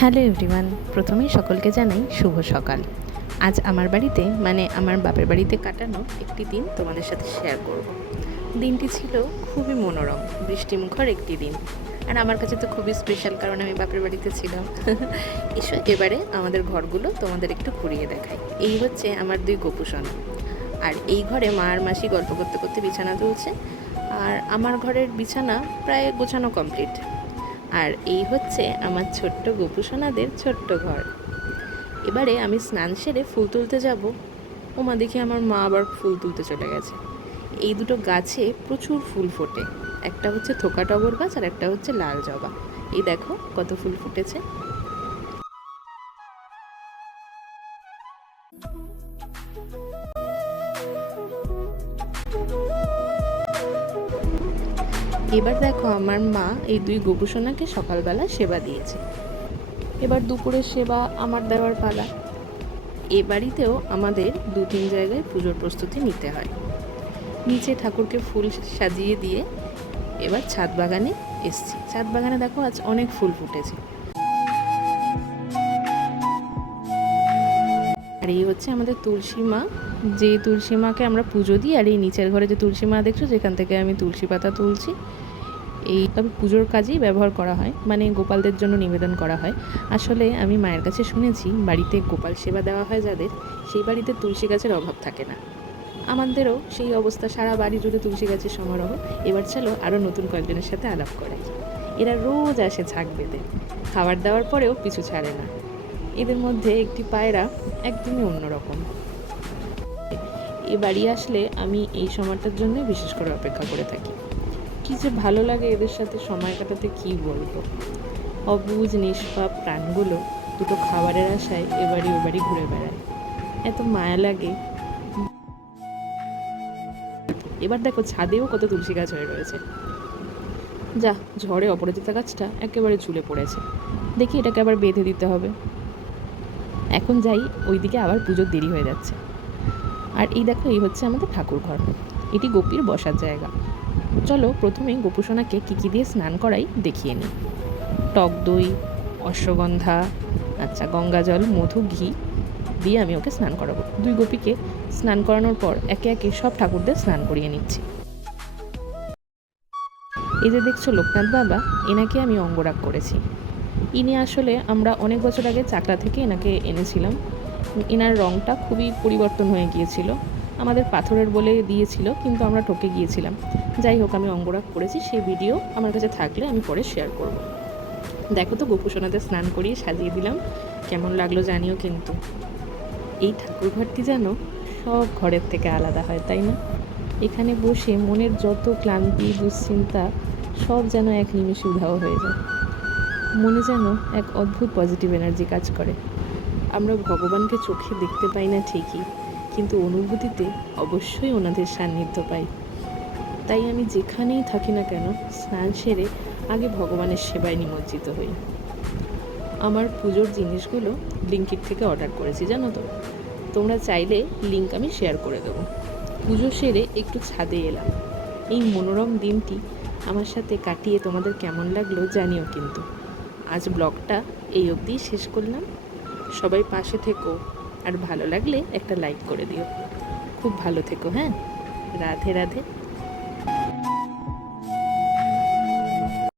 Hello everyone, প্রথমেই সকলকে জানাই শুভ সকাল। আজ আমার বাড়িতে আমার বাপের বাড়িতে কাটানো একটি দিন তোমাদের সাথে শেয়ার করব। দিনটি ছিল খুবই মনোরম, বৃষ্টিমুখর একটি দিন। আর আমার কাছে তো খুবই স্পেশাল, কারণ আমি বাপের বাড়িতে ছিলাম। এসো এবারে আমাদের ঘরগুলো তোমাদের একটু ঘুরিয়ে দেখাই। এই হচ্ছে আমার দুই গোপুসোনা। আর এই ঘরে মা আর মাসি গল্প করতে করতে বিছানা তুলছে। আর আমার ঘরের বিছানা প্রায় গোছানো কমপ্লিট। আর এই হচ্ছে আমার ছোট্ট গোপুসোনাদের ছোট্ট ঘর। এবারে আমি স্নান সেরে ফুল তুলতে যাব। ওমা, দেখি আমার মা আবার ফুল তুলতে চলে গেছে। এই দুটো গাছে প্রচুর ফুল ফোটে। একটা হচ্ছে থোকা টগর গাছ আর একটা হচ্ছে লাল জবা। এই দেখো কত ফুল ফুটেছে। এবার দেখো আমার মা এই দুই গোপুসোনাকে সকালবেলা সেবা দিয়েছে। এবার দুপুরের সেবা আমার দেওয়ার পালা। এ বাড়িতেও আমাদের 2-3 জায়গায় পুজোর প্রস্তুতি নিতে হয়। নিচে ঠাকুরকে ফুল সাজিয়ে দিয়ে এবার ছাদ বাগানে এসছি। ছাদ বাগানে দেখো আজ অনেক ফুল ফুটেছে। আর এই হচ্ছে আমাদের তুলসী মা, যে তুলসী মাকে আমরা পুজো দিই। আর এই নিচের ঘরে যে তুলসী মা দেখছো, যেখান থেকে আমি তুলসী পাতা তুলছি, এই তবে পুজোর কাজেই ব্যবহার করা হয়, গোপালদের জন্য নিবেদন করা হয়। আসলে আমি মায়ের কাছে শুনেছি, বাড়িতে গোপাল সেবা দেওয়া হয় যাদের, সেই বাড়িতে তুলসী গাছের অভাব থাকে না। আমাদেরও সেই অবস্থা, সারা বাড়ি জুড়ে তুলসী গাছের সমারোহ। এবার চলো আরও নতুন কয়েকজনের সাথে আলাপ করে। এরা রোজ আসে ঝাঁক বেঁধে, খাবার দেওয়ার পরেও পিছু ছাড়ে না। এদের মধ্যে একটি পায়রা একদমই অন্যরকম। এ বাড়ি আসলে আমি এই সময়টার জন্য বিশেষ করে অপেক্ষা করে থাকি। কি যে ভালো লাগে এদের সাথে সময় কাটাতে, কি বলবো। অবুঝ নিষ্পাপ প্রাণগুলো দুটো খাবারের আশায় এবাড়ি ওবাড়ি ঘুরে বেড়ায়, এত মায়া লাগে। এবার দেখো ছাদেও কত তুলসী গাছ হয়ে রয়েছে। যা, ঝড়ে অপরাজিতা গাছটা একেবারে ঝুলে পড়েছে। দেখি এটাকে আবার বেঁধে দিতে হবে। এখন যাই, ওইদিকে আবার পুজোর দেরি হয়ে যাচ্ছে। আর এই দেখো, এই হচ্ছে আমাদের ঠাকুর ঘর। এটি গোপীর বসার জায়গা। চলো প্রথমেই গোপুসোনাকে কী দিয়ে স্নান করাই দেখিয়ে নিই। টক দই, অশ্বগন্ধা, গঙ্গা জল, মধু, ঘি দিয়ে আমি ওকে স্নান করাবো। দুই গোপীকে স্নান করানোর পর একে একে সব ঠাকুরদের স্নান করিয়ে নিচ্ছি। এই যে দেখছো লোকনাথ বাবা, এনাকে আমি অঙ্গরাগ করেছি। ইনি আসলে আমরা অনেক বছর আগে চাকরা থেকে এনাকে এনেছিলাম। এনার রঙটা খুবই পরিবর্তন হয়ে গিয়েছিল। আমাদের পাথরের বলে দিয়েছিল, কিন্তু আমরা ঠকে গিয়েছিলাম। যাই হোক, আমি অঙ্গরাগ করেছি। সেই ভিডিও আমার কাছে থাকলে আমি পরে শেয়ার করব। দেখো তো, গোপুসোনাদের স্নান করিয়ে সাজিয়ে দিলাম। কেমন লাগলো জানিও কিন্তু। এই ঠাকুর ঘরটি যেন সব ঘরের থেকে আলাদা হয়, তাই না? এখানে বসে মনের যত ক্লান্তি, দুশ্চিন্তা সব যেন এক নিমেষে উধাও হয়ে যায়। মনে যেন এক অদ্ভুত পজিটিভ এনার্জি কাজ করে। আমরা ভগবানকে চোখে দেখতে পাই না ঠিকই, কিন্তু অনুভূতিতে অবশ্যই ওনাদের সান্নিধ্য পাই। তাই আমি যেখানেই থাকি না কেন, স্নান সেরে আগে ভগবানের সেবায় নিমজ্জিত হই। আমার পুজোর জিনিসগুলো ব্লিঙ্কিট থেকে অর্ডার করেছি, জানো তো। তোমরা চাইলে লিঙ্ক আমি শেয়ার করে দেবো। পুজো সেরে একটু ছাদে এলাম। এই মনোরম দিনটি আমার সাথে কাটিয়ে তোমাদের কেমন লাগলো জানিও কিন্তু। আজ ব্লগটা এই অবধিই শেষ করলাম। সবাই পাশে থেকো, আর ভালো লাগলে একটা লাইক করে দিও। খুব ভালো থেকো, হ্যাঁ। রাধে রাধে।